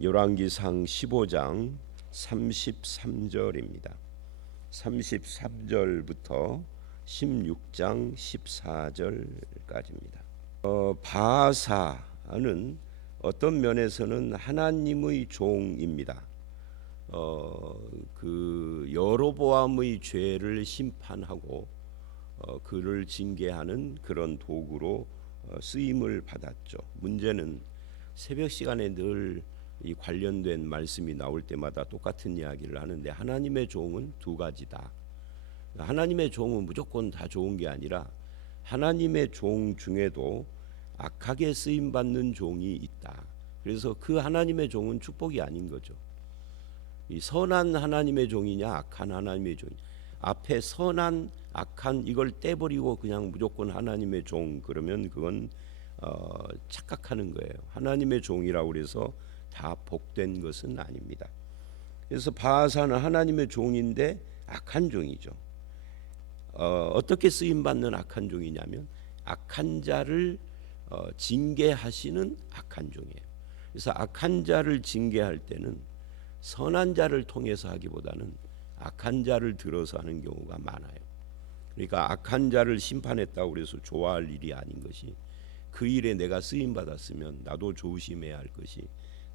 열왕기상 15장 33절입니다. 33절부터 16장 14절까지입니다. 바하사는 어떤 면에서는 하나님의 종입니다. 그 여로보암의 죄를 심판하고 그를 징계하는 그런 도구로 쓰임을 받았죠. 문제는 새벽 시간에 늘 이 관련된 말씀이 나올 때마다 똑같은 이야기를 하는데, 하나님의 종은 두 가지다. 하나님의 종은 무조건 다 좋은 게 아니라 하나님의 종 중에도 악하게 쓰임 받는 종이 있다. 그래서 그 하나님의 종은 축복이 아닌 거죠. 이 선한 하나님의 종이냐 악한 하나님의 종이냐, 앞에 선한 악한 이걸 떼버리고 그냥 무조건 하나님의 종, 그러면 그건 착각하는 거예요. 하나님의 종이라고 그래서 다 복된 것은 아닙니다. 그래서 바하사는 하나님의 종인데 악한 종이죠. 어떻게 쓰임 받는 악한 종이냐면 악한 자를 징계하시는 악한 종이에요. 그래서 악한 자를 징계할 때는 선한 자를 통해서 하기보다는 악한 자를 들어서 하는 경우가 많아요. 그러니까 악한 자를 심판했다고 그래서 좋아할 일이 아닌 것이, 그 일에 내가 쓰임 받았으면 나도 조심해야 할 것이,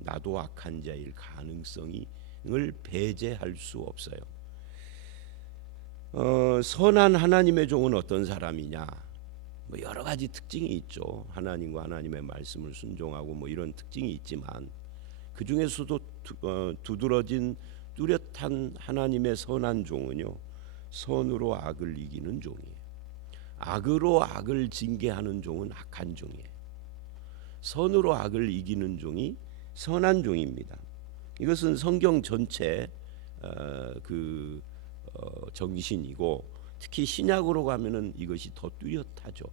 나도 악한 자일 가능성을 배제할 수 없어요. 선한 하나님의 종은 어떤 사람이냐? 뭐 여러 가지 특징이 있죠. 하나님과 하나님의 말씀을 순종하고 뭐 이런 특징이 있지만, 그 중에서도 두드러진 뚜렷한 하나님의 선한 종은요, 선으로 악을 이기는 종이에요. 악으로 악을 징계하는 종은 악한 종이에요. 선으로 악을 이기는 종이 선한 종입니다. 이것은 성경 전체 정신이고, 특히 신약으로 가면은 이것이 더 뚜렷하죠.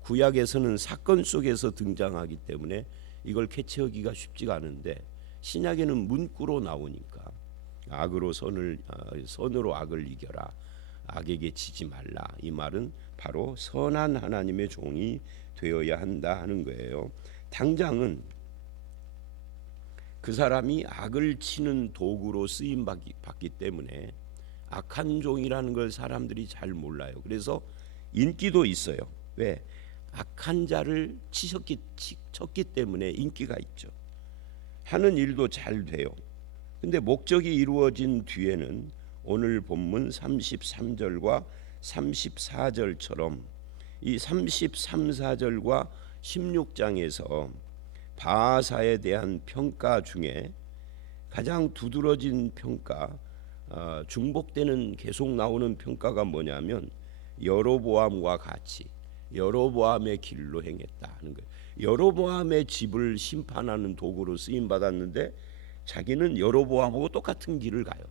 구약에서는 사건 속에서 등장하기 때문에 이걸 캐치하기가 쉽지가 않은데, 신약에는 문구로 나오니까 선으로 악을 이겨라, 악에게 지지 말라, 이 말은 바로 선한 하나님의 종이 되어야 한다 하는 거예요. 당장은 그 사람이 악을 치는 도구로 쓰임 받기 때문에 악한 종이라는 걸 사람들이 잘 몰라요. 그래서 인기도 있어요. 왜? 악한 자를 쳤기 때문에 인기가 있죠. 하는 일도 잘 돼요. 근데 목적이 이루어진 뒤에는 오늘 본문 33절과 34절처럼 이 33, 4절과 16장에서 바하사에 대한 평가 중에 가장 두드러진 평가, 중복되는 계속 나오는 평가가 뭐냐면 여로보암과 같이 여로보암의 길로 행했다 하는 거예요. 여로보암의 집을 심판하는 도구로 쓰임 받았는데 자기는 여로보암하고 똑같은 길을 가요.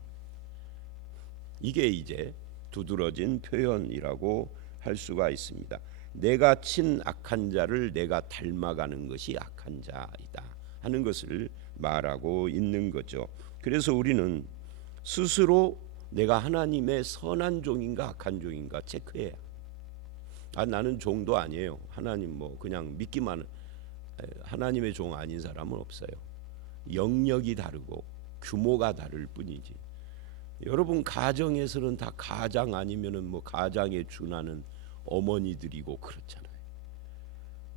이게 이제 두드러진 표현이라고 할 수가 있습니다. 내가 친 악한 자를 내가 닮아가는 것이 악한 자이다 하는 것을 말하고 있는 거죠. 그래서 우리는 스스로 내가 하나님의 선한 종인가 악한 종인가 체크해야. 나는 종도 아니에요. 하나님 뭐 그냥 믿기만, 하나님의 종 아닌 사람은 없어요. 영역이 다르고 규모가 다를 뿐이지. 여러분 가정에서는 다 가장 아니면은 뭐 가장에 준하는 어머니들이고 그렇잖아요.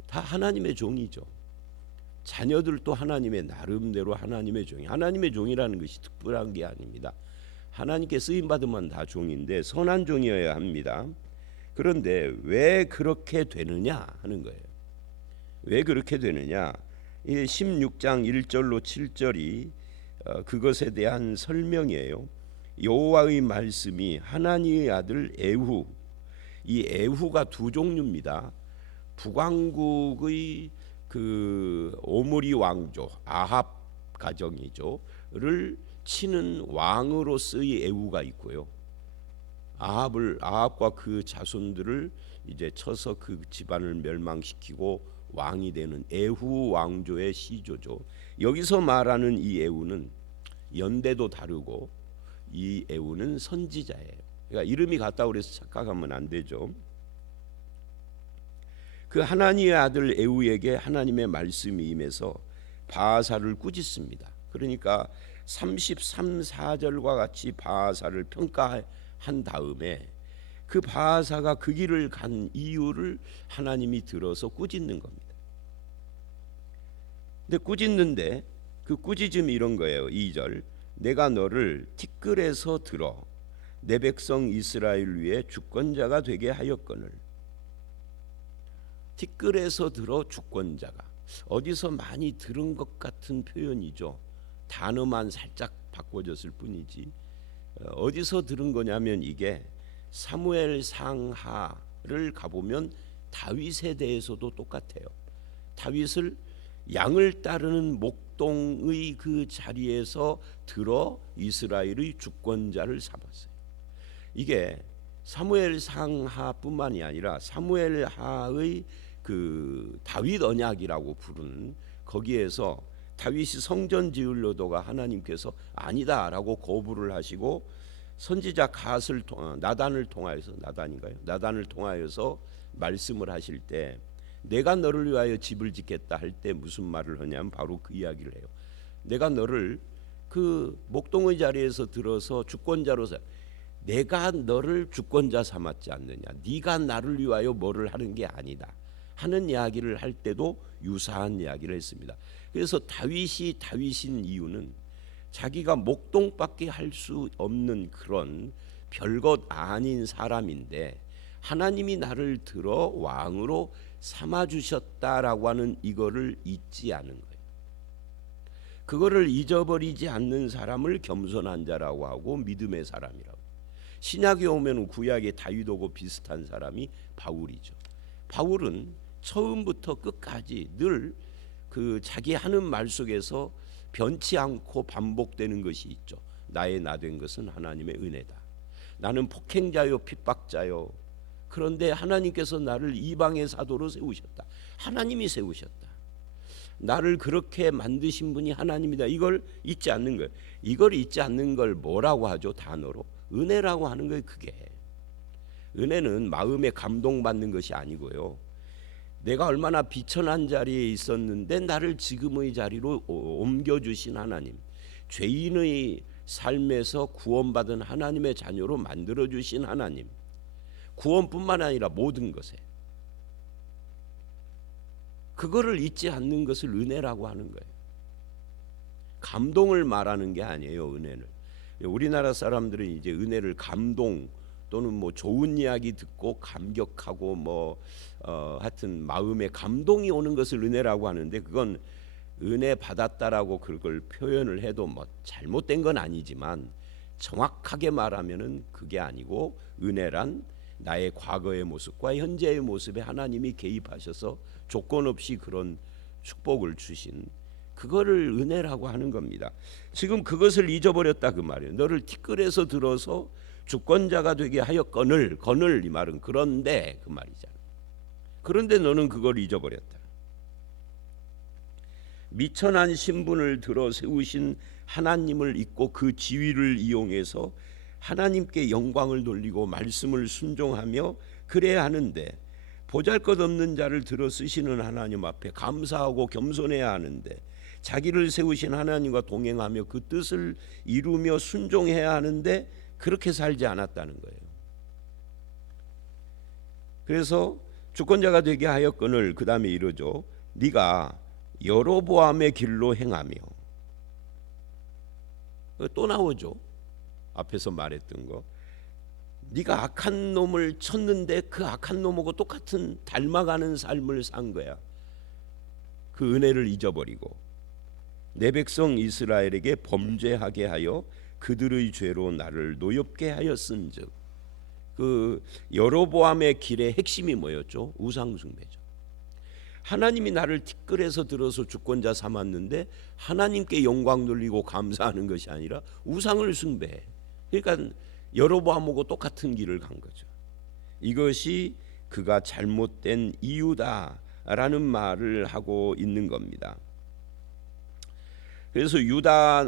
다 하나님의 종이죠. 자녀들도 하나님의 나름대로 하나님의 종이. 하나님의 종이라는 것이 특별한 게 아닙니다. 하나님께 쓰임 받으면 다 종인데 선한 종이어야 합니다. 그런데 왜 그렇게 되느냐 하는 거예요. 왜 그렇게 되느냐? 이 16장 1절로 7절이 그것에 대한 설명이에요. 여호와의 말씀이 하나님의 아들 에후, 이 에후가 두 종류입니다. 북왕국의 그 오므리 왕조 아합 가정이죠를 치는 왕으로서의 에후가 있고요. 아합과 그 자손들을 이제 쳐서 그 집안을 멸망시키고 왕이 되는 에후 왕조의 시조죠. 여기서 말하는 이 에후는 연대도 다르고 이 에후는 선지자예요. 그러니까 이름이 같다고 그래서 착각하면 안 되죠. 그 하나님의 아들 에후에게 하나님의 말씀이 임해서 바하사를 꾸짖습니다. 그러니까 33, 4절과 같이 바하사를 평가한 다음에 그 바하사가 그 길을 간 이유를 하나님이 들어서 꾸짖는 겁니다. 근데 꾸짖는데 그 꾸짖음이 이런 거예요. 2절, 내가 너를 티끌에서 들어 내 백성 이스라엘 위에 주권자가 되게 하였거늘. 티끌에서 들어 주권자가, 어디서 많이 들은 것 같은 표현이죠. 단어만 살짝 바꿔졌을 뿐이지 어디서 들은 거냐면 이게 사무엘 상하를 가보면 다윗에 대해서도 똑같아요. 다윗을 양을 따르는 목동의 그 자리에서 들어 이스라엘의 주권자를 삼았어요. 이게 사무엘 상하뿐만이 아니라 사무엘 하의 그 다윗 언약이라고 부르는 거기에서 다윗이 성전 지으려다가 하나님께서 아니다라고 거부를 하시고 선지자 갓을 나단을 통하여서 나단을 통하여서 말씀을 하실 때 내가 너를 위하여 집을 짓겠다 할 때 무슨 말을 하냐면 바로 그 이야기를 해요. 내가 너를 그 목동의 자리에서 들어서 주권자로서 내가 너를 주권자 삼았지 않느냐, 네가 나를 위하여 뭐를 하는 게 아니다 하는 이야기를 할 때도 유사한 이야기를 했습니다. 그래서 다윗이 다윗인 이유는 자기가 목동밖에 할 수 없는 그런 별것 아닌 사람인데 하나님이 나를 들어 왕으로 삼아주셨다라고 하는 이거를 잊지 않은 거예요. 그거를 잊어버리지 않는 사람을 겸손한 자라고 하고 믿음의 사람이라고. 신약에 오면 구약의 다윗하고 비슷한 사람이 바울이죠. 바울은 처음부터 끝까지 늘 그 자기 하는 말 속에서 변치 않고 반복되는 것이 있죠. 나의 나 된 것은 하나님의 은혜다. 나는 폭행자요 핍박자요. 그런데 하나님께서 나를 이방의 사도로 세우셨다. 하나님이 세우셨다. 나를 그렇게 만드신 분이 하나님이다. 이걸 잊지 않는 거예요. 이걸 잊지 않는 걸 뭐라고 하죠? 단어로 은혜라고 하는 거예요. 그게 은혜는 마음에 감동받는 것이 아니고요. 내가 얼마나 비천한 자리에 있었는데 나를 지금의 자리로 옮겨주신 하나님, 죄인의 삶에서 구원받은 하나님의 자녀로 만들어주신 하나님, 구원뿐만 아니라 모든 것에 그거를 잊지 않는 것을 은혜라고 하는 거예요. 감동을 말하는 게 아니에요. 은혜는 우리나라 사람들은 이제 은혜를 감동 또는 뭐 좋은 이야기 듣고 감격하고 하여튼 마음에 감동이 오는 것을 은혜라고 하는데 그건 은혜 받았다라고 그걸 표현을 해도 뭐 잘못된 건 아니지만 정확하게 말하면은 그게 아니고 은혜란 나의 과거의 모습과 현재의 모습에 하나님이 개입하셔서 조건 없이 그런 축복을 주신 그거를 은혜라고 하는 겁니다. 지금 그것을 잊어버렸다 그 말이에요. 너를 티끌에서 들어서 주권자가 되게 하였거늘, 거늘 이 말은 그런데 그 말이잖아. 그런데 너는 그걸 잊어버렸다. 미천한 신분을 들어 세우신 하나님을 잊고 그 지위를 이용해서 하나님께 영광을 돌리고 말씀을 순종하며 그래야 하는데 보잘것없는 자를 들어 쓰시는 하나님 앞에 감사하고 겸손해야 하는데 자기를 세우신 하나님과 동행하며 그 뜻을 이루며 순종해야 하는데 그렇게 살지 않았다는 거예요. 그래서 주권자가 되게 하였거늘 그 다음에 이러죠. 네가 여로보암의 길로 행하며 또 나오죠. 앞에서 말했던 거. 네가 악한 놈을 쳤는데 그 악한 놈하고 똑같은 닮아가는 삶을 산 거야. 그 은혜를 잊어버리고 내 백성 이스라엘에게 범죄하게 하여 그들의 죄로 나를 노엽게 하였은즉. 그 여로보암의 길의 핵심이 뭐였죠? 우상숭배죠. 하나님이 나를 티끌에서 들어서 주권자 삼았는데 하나님께 영광 돌리고 감사하는 것이 아니라 우상을 숭배해. 그러니까 여로보암하고 똑같은 길을 간 거죠. 이것이 그가 잘못된 이유다라는 말을 하고 있는 겁니다. 그래서 유다,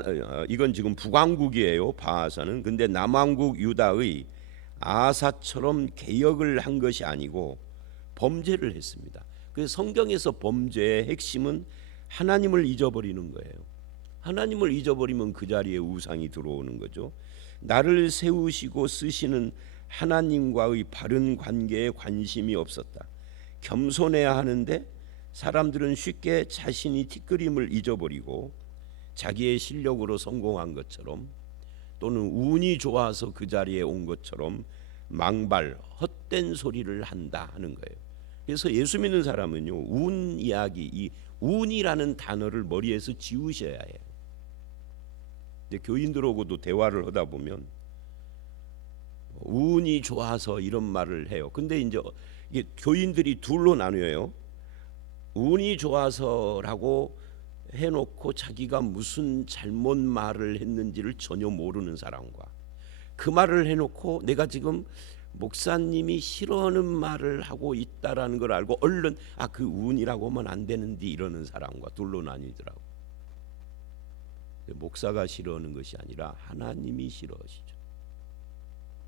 이건 지금 북왕국이에요. 바하사는. 근데 남왕국 유다의 아사처럼 개혁을 한 것이 아니고 범죄를 했습니다. 그래서 성경에서 범죄의 핵심은 하나님을 잊어버리는 거예요. 하나님을 잊어버리면 그 자리에 우상이 들어오는 거죠. 나를 세우시고 쓰시는 하나님과의 바른 관계에 관심이 없었다. 겸손해야 하는데 사람들은 쉽게 자신이 티끌임을 잊어버리고 자기의 실력으로 성공한 것처럼 또는 운이 좋아서 그 자리에 온 것처럼 망발, 헛된 소리를 한다 하는 거예요. 그래서 예수 믿는 사람은요, 운 이야기, 이 운이라는 단어를 머리에서 지우셔야 해요. 이제 교인들하고도 대화를 하다 보면 운이 좋아서 이런 말을 해요. 근데 이제 이게 교인들이 둘로 나뉘어요. 운이 좋아서라고 해놓고 자기가 무슨 잘못 말을 했는지를 전혀 모르는 사람과, 그 말을 해놓고 내가 지금 목사님이 싫어하는 말을 하고 있다라는 걸 알고 얼른 그 운이라고 하면 안 되는데 이러는 사람과 둘로 나뉘더라고. 목사가 싫어하는 것이 아니라 하나님이 싫어하시죠.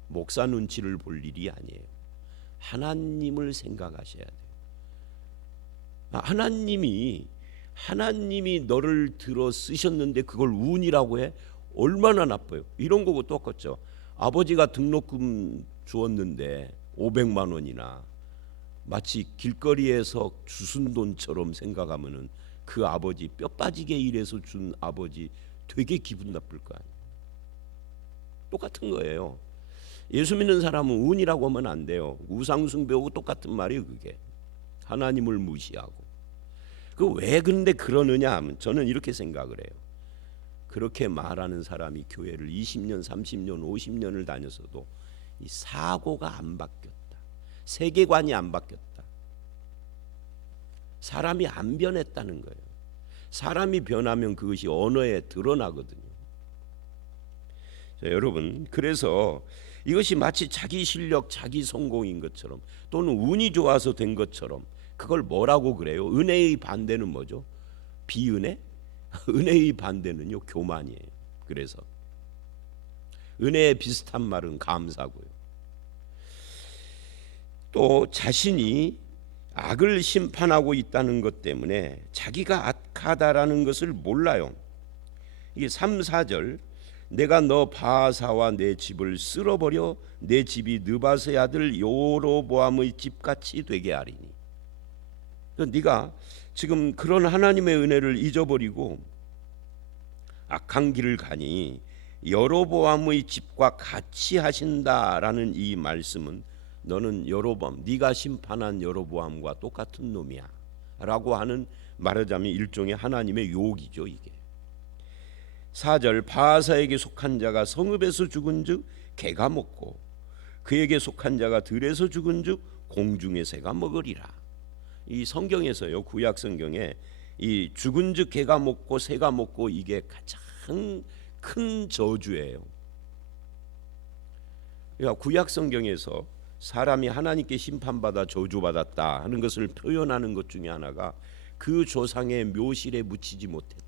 목사 눈치를 볼 일이 아니에요. 하나님을 생각하셔야 돼요. 하나님이 너를 들어 쓰셨는데 그걸 운이라고 해? 얼마나 나빠요. 이런 거고 똑같죠. 아버지가 등록금 주었는데 500만 원이나 마치 길거리에서 주순 돈처럼 생각하면은 그 아버지, 뼈 빠지게 일해서 준 아버지 되게 기분 나쁠 거 아니에요. 똑같은 거예요. 예수 믿는 사람은 운이라고 하면 안 돼요. 우상 숭배하고 똑같은 말이에요. 그게 하나님을 무시하고. 그 왜 근데 그러느냐 하면 저는 이렇게 생각을 해요. 그렇게 말하는 사람이 교회를 20년, 30년, 50년을 다녔어도 이 사고가 안 바뀌었다. 세계관이 안 바뀌었다. 사람이 안 변했다는 거예요. 사람이 변하면 그것이 언어에 드러나거든요. 자, 여러분, 그래서 이것이 마치 자기 실력, 자기 성공인 것처럼 또는 운이 좋아서 된 것처럼 그걸 뭐라고 그래요? 은혜의 반대는 뭐죠? 비은혜? 은혜의 반대는요, 교만이에요. 그래서 은혜에 비슷한 말은 감사고요. 또 자신이 악을 심판하고 있다는 것 때문에 자기가 악하다라는 것을 몰라요. 이게 3, 4절, 내가 너 바하사와 내 집을 쓸어버려 내 집이 느바스의 아들 여로보암의 집같이 되게 하리니. 네가 지금 그런 하나님의 은혜를 잊어버리고 악한 길을 가니 여로보암의 집과 같이 하신다라는 이 말씀은 너는 여로보암, 네가 심판한 여로보암과 똑같은 놈이야 라고 하는, 말하자면 일종의 하나님의 욕이죠. 이게 4절, 바하사에게 속한 자가 성읍에서 죽은즉 개가 먹고 그에게 속한 자가 들에서 죽은즉 공중의 새가 먹으리라. 이 성경에서요, 구약 성경에 이 죽은즉 개가 먹고 새가 먹고 이게 가장 큰 저주예요. 그러니까 구약 성경에서 사람이 하나님께 심판받아 저주받았다 하는 것을 표현하는 것 중에 하나가 그 조상의 묘실에 묻히지 못했다.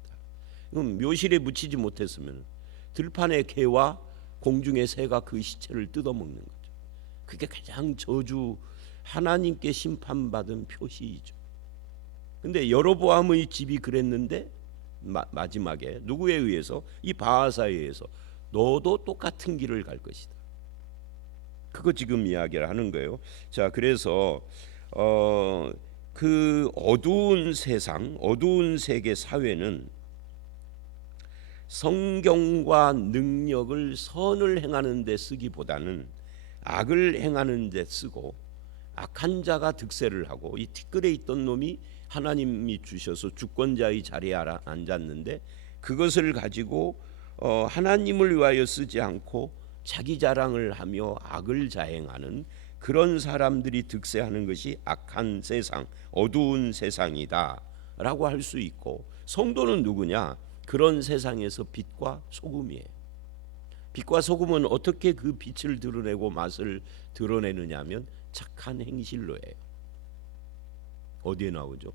그럼 묘실에 묻히지 못했으면 들판의 개와 공중의 새가 그 시체를 뜯어먹는 거죠. 그게 가장 저주, 하나님께 심판받은 표시이죠. 근데 여로보암의 집이 그랬는데 마지막에 누구에 의해서? 이 바하사에 의해서 너도 똑같은 길을 갈 것이다. 그거 지금 이야기를 하는 거예요. 자, 그래서 그 어두운 세상, 어두운 세계 사회는 성경과 능력을 선을 행하는 데 쓰기보다는 악을 행하는 데 쓰고, 악한 자가 득세를 하고 이 티끌에 있던 놈이 하나님이 주셔서 주권자의 자리에 앉았는데 그것을 가지고 하나님을 위하여 쓰지 않고 자기 자랑을 하며 악을 자행하는 그런 사람들이 득세하는 것이 악한 세상, 어두운 세상이다 라고 할 수 있고, 성도는 누구냐? 그런 세상에서 빛과 소금이에요. 빛과 소금은 어떻게 그 빛을 드러내고 맛을 드러내느냐 하면 착한 행실로 해요. 어디에 나오죠?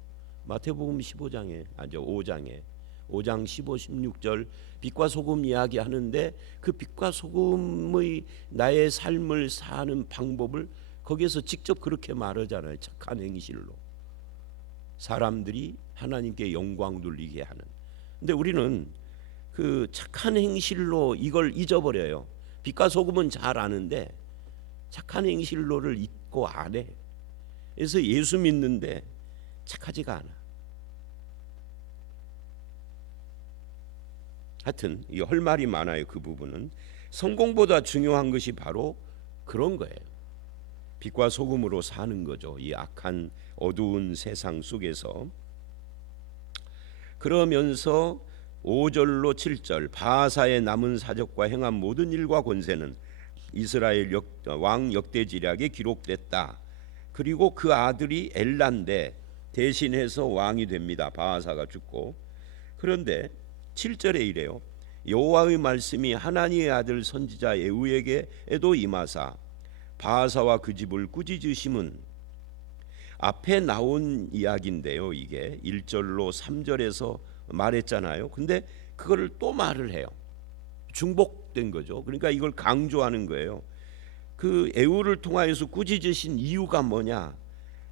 마태복음 15장에 5장 15, 16절 빛과 소금 이야기 하는데 그 빛과 소금의 나의 삶을 사는 방법을 거기에서 직접 그렇게 말하잖아요. 착한 행실로 사람들이 하나님께 영광 돌리게 하는. 근데 우리는 그 착한 행실로 이걸 잊어버려요. 빛과 소금은 잘 아는데 착한 행실로를 잊고 안 해. 그래서 예수 믿는데 착하지가 않아. 하여튼 이 할 말이 많아요. 그 부분은 성공보다 중요한 것이 바로 그런 거예요. 빛과 소금으로 사는 거죠. 이 악한 어두운 세상 속에서. 그러면서 5절로 7절 바하사의 남은 사적과 행한 모든 일과 권세는 이스라엘 왕 역대지략에 기록됐다. 그리고 그 아들이 엘란데 대신해서 왕이 됩니다. 바하사가 죽고. 그런데 7절에 이래요. 여호와의 말씀이 하나니의 아들 선지자 예후에게도 임하사 바하사와 그 집을 꾸짖으심은, 앞에 나온 이야기인데요. 이게 1절로 3절에서 말했잖아요. 근데 그거를 또 말을 해요. 중복된 거죠. 그러니까 이걸 강조하는 거예요. 그 예후를 통하여서 꾸짖으신 이유가 뭐냐?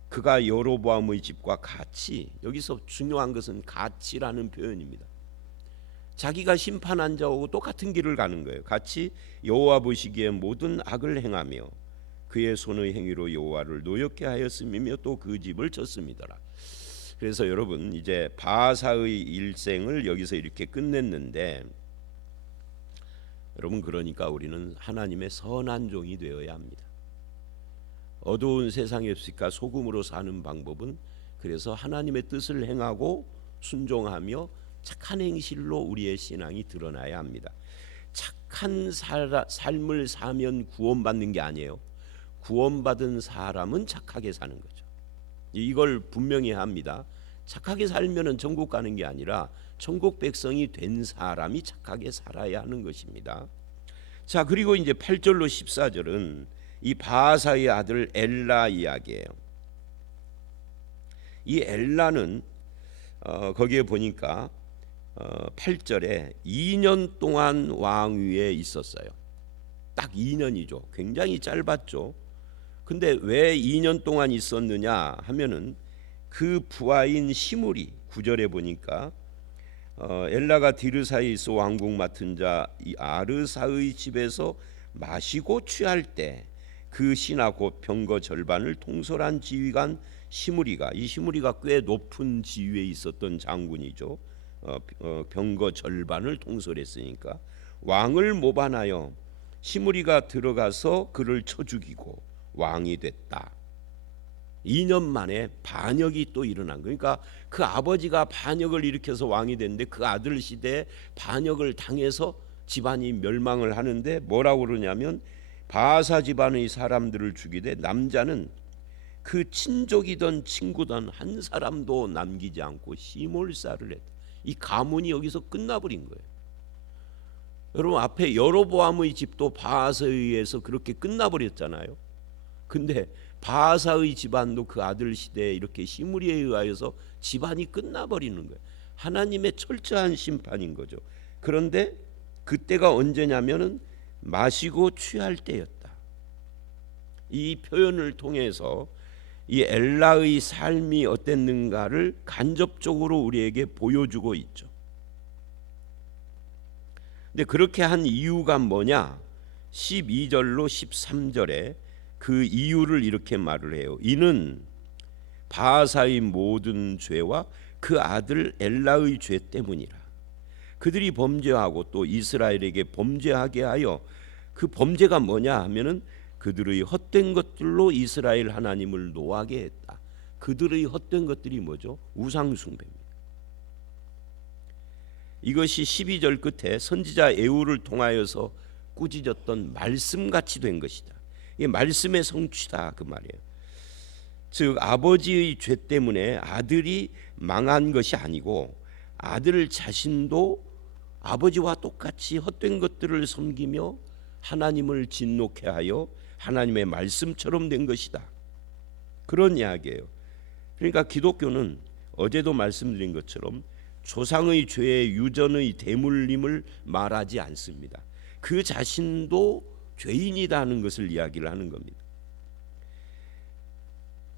그가 여로보암의 집과 같이, 여기서 중요한 것은 같이라는 표현입니다. 자기가 심판한 자하고 똑같은 길을 가는 거예요. 같이 여호와 보시기에 모든 악을 행하며 그의 손의 행위로 여호와를 노엽게 하였음이며 또 그 집을 쳤음이더라. 그래서 여러분 이제 바하사의 일생을 여기서 이렇게 끝냈는데, 여러분 그러니까 우리는 하나님의 선한 종이 되어야 합니다. 어두운 세상에 빛과 소금으로 사는 방법은 그래서 하나님의 뜻을 행하고 순종하며 착한 행실로 우리의 신앙이 드러나야 합니다. 착한 삶을 사면 구원받는 게 아니에요. 구원받은 사람은 착하게 사는 거죠. 이걸 분명히 합니다. 착하게 살면은 천국 가는 게 아니라 천국 백성이 된 사람이 착하게 살아야 하는 것입니다. 자, 그리고 이제 8절로 14절은 이 바하사의 아들 엘라 이야기예요. 이 엘라는 거기에 보니까 8절에 2년 동안 왕위에 있었어요. 딱 2년이죠. 굉장히 짧았죠. 근데 왜 2년 동안 있었느냐 하면은 그 부하인 시므리, 9절에 보니까 엘라가 디르사에 있어 왕궁 맡은 자 이 아르사의 집에서 마시고 취할 때 그 신하 곧 병거 절반을 통솔한 지휘관 시므리가, 이 시므리가 꽤 높은 지위에 있었던 장군이죠. 병거 절반을 통솔했으니까 왕을 모반하여 시므리가 들어가서 그를 쳐 죽이고 왕이 됐다. 2년 만에 반역이 또 일어난 거예요. 그러니까 그 아버지가 반역을 일으켜서 왕이 됐는데 그 아들 시대에 반역을 당해서 집안이 멸망을 하는데 뭐라고 그러냐면 바하사 집안의 사람들을 죽이되 남자는 그 친족이던 친구던 한 사람도 남기지 않고 시몰살을 했다. 이 가문이 여기서 끝나버린 거예요. 여러분 앞에 여로보암의 집도 바하사에 의해서 그렇게 끝나버렸잖아요. 근데 바하사의 집안도 그 아들 시대에 이렇게 시므리에 의하여서 집안이 끝나버리는 거예요. 하나님의 철저한 심판인 거죠. 그런데 그때가 언제냐면은 마시고 취할 때였다. 이 표현을 통해서 이 엘라의 삶이 어땠는가를 간접적으로 우리에게 보여주고 있죠. 근데 그렇게 한 이유가 뭐냐? 12절로 13절에 그 이유를 이렇게 말을 해요. 이는 바하사의 모든 죄와 그 아들 엘라의 죄 때문이라. 그들이 범죄하고 또 이스라엘에게 범죄하게 하여, 그 범죄가 뭐냐 하면은 그들의 헛된 것들로 이스라엘 하나님을 노하게 했다. 그들의 헛된 것들이 뭐죠? 우상 숭배입니다. 이것이 12절 끝에 선지자 예후를 통하여서 꾸짖었던 말씀같이 된 것이다. 이게 말씀의 성취다 그 말이에요. 즉 아버지의 죄 때문에 아들이 망한 것이 아니고 아들 자신도 아버지와 똑같이 헛된 것들을 섬기며 하나님을 진노케 하여 하나님의 말씀처럼 된 것이다. 그런 이야기예요. 그러니까 기독교는 어제도 말씀드린 것처럼 조상의 죄의 유전의 대물림을 말하지 않습니다. 그 자신도 죄인이라는 것을 이야기를 하는 겁니다.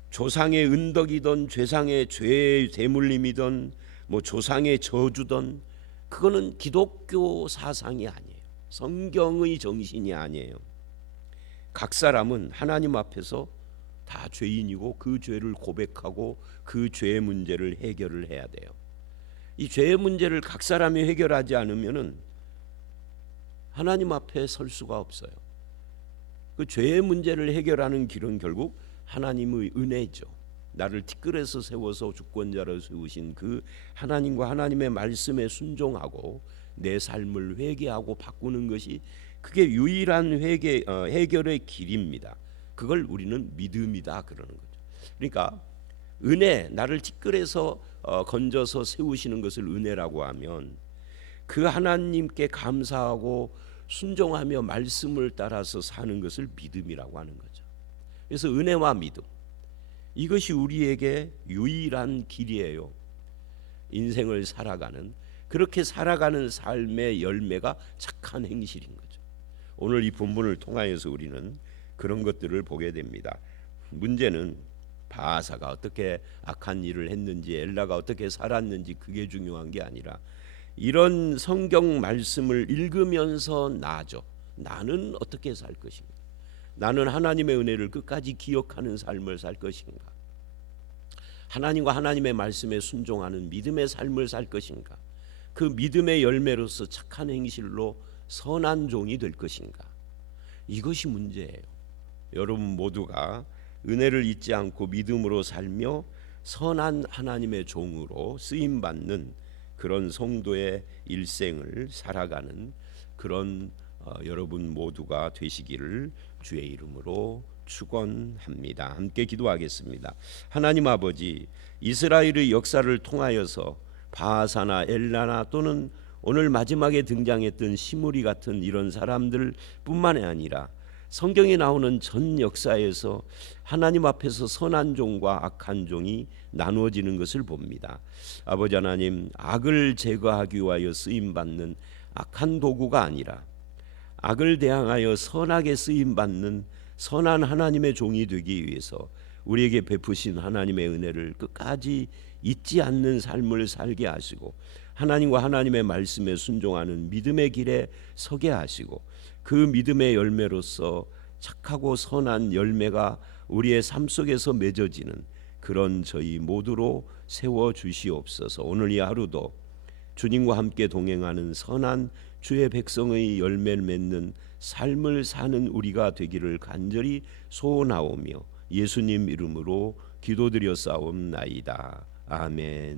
조상의 은덕이든 조상의 죄의 대물림이든 뭐 조상의 저주든 그거는 기독교 사상이 아니에요. 성경의 정신이 아니에요. 각 사람은 하나님 앞에서 다 죄인이고 그 죄를 고백하고 그 죄의 문제를 해결을 해야 돼요. 이 죄의 문제를 각 사람이 해결하지 않으면은 하나님 앞에 설 수가 없어요. 그 죄의 문제를 해결하는 길은 결국 하나님의 은혜죠. 나를 티끌에서 세워서 주권자로 세우신 그 하나님과 하나님의 말씀에 순종하고 내 삶을 회개하고 바꾸는 것이 그게 유일한 해결의 길입니다. 그걸 우리는 믿음이다 그러는 거죠. 그러니까 은혜, 나를 티끌에서 건져서 세우시는 것을 은혜라고 하면 그 하나님께 감사하고 순종하며 말씀을 따라서 사는 것을 믿음이라고 하는 거죠. 그래서 은혜와 믿음, 이것이 우리에게 유일한 길이에요. 인생을 살아가는, 그렇게 살아가는 삶의 열매가 착한 행실인 거죠. 오늘 이 본문을 통하여서 우리는 그런 것들을 보게 됩니다. 문제는 바하사가 어떻게 악한 일을 했는지, 엘라가 어떻게 살았는지 그게 중요한 게 아니라 이런 성경 말씀을 읽으면서 나는 어떻게 살 것인가? 나는 하나님의 은혜를 끝까지 기억하는 삶을 살 것인가? 하나님과 하나님의 말씀에 순종하는 믿음의 삶을 살 것인가? 그 믿음의 열매로서 착한 행실로 선한 종이 될 것인가? 이것이 문제예요. 여러분 모두가 은혜를 잊지 않고 믿음으로 살며 선한 하나님의 종으로 쓰임받는 그런 성도의 일생을 살아가는 그런 여러분 모두가 되시기를 주의 이름으로 축원합니다. 함께 기도하겠습니다. 하나님 아버지, 이스라엘의 역사를 통하여서 바하사나 엘라나 또는 오늘 마지막에 등장했던 시므리 같은 이런 사람들 뿐만이 아니라 성경에 나오는 전 역사에서 하나님 앞에서 선한 종과 악한 종이 나누어지는 것을 봅니다. 아버지 하나님, 악을 제거하기 위하여 쓰임받는 악한 도구가 아니라 악을 대항하여 선하게 쓰임받는 선한 하나님의 종이 되기 위해서 우리에게 베푸신 하나님의 은혜를 끝까지 잊지 않는 삶을 살게 하시고 하나님과 하나님의 말씀에 순종하는 믿음의 길에 서게 하시고 그 믿음의 열매로서 착하고 선한 열매가 우리의 삶 속에서 맺어지는 그런 저희 모두로 세워주시옵소서. 오늘 이 하루도 주님과 함께 동행하는 선한 주의 백성의 열매를 맺는 삶을 사는 우리가 되기를 간절히 소원하오며 예수님 이름으로 기도드렸사옵나이다. 아멘.